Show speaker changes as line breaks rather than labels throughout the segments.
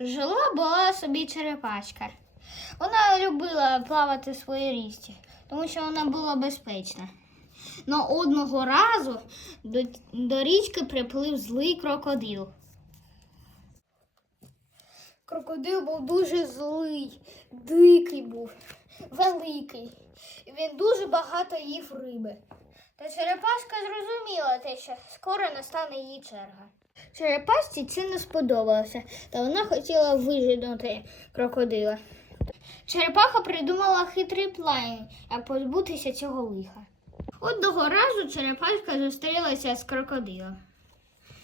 Жила була собі черепашка. Вона любила плавати в своїй річці, тому що вона була безпечна. Но одного разу до, до річки приплив злий крокодил. Крокодил був дуже злий, дикий був, великий. І він дуже багато їв риби. Та черепашка зрозуміла те, що скоро настане її черга. Черепашці це не сподобалося, та вона хотіла виженути крокодила. Черепаха придумала хитрий план, як позбутися цього лиха. Одного разу черепашка зустрілася з крокодилом.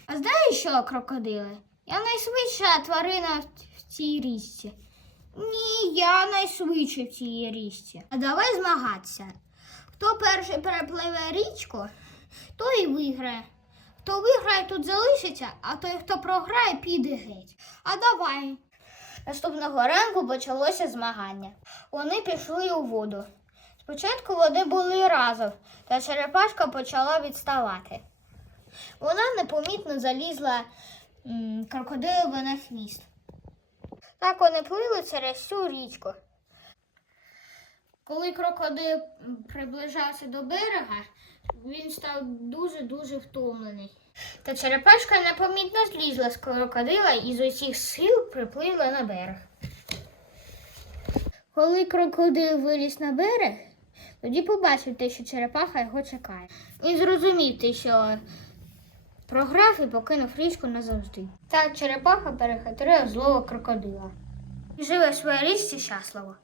А знаєш що, крокодиле? Я найшвидша тварина в- цій річці. Ні, я найшвидший в цій річці. А давай змагатися. Хто перший перепливе річку, той і виграє. Хто виграє, тут залишиться, а той, хто програє, піде геть. А давай. Наступного ранку почалося змагання. Вони пішли у воду. Спочатку вони були разом, та черепашка почала відставати. Вона непомітно залізла м, на хвіст. Так вони плили через всю річку. Коли крокодил приближався до берега, він став дуже-дуже втомлений. Та черепашка непомітно злізла з крокодила і з усіх сил припливла на берег. Коли крокодил виліз на берег, тоді побачив те, що черепаха його чекає. Він зрозумів те, що програв і покинув річку назавжди. Так черепаха перехитрила злого крокодила. І живе в своїй річці щасливо.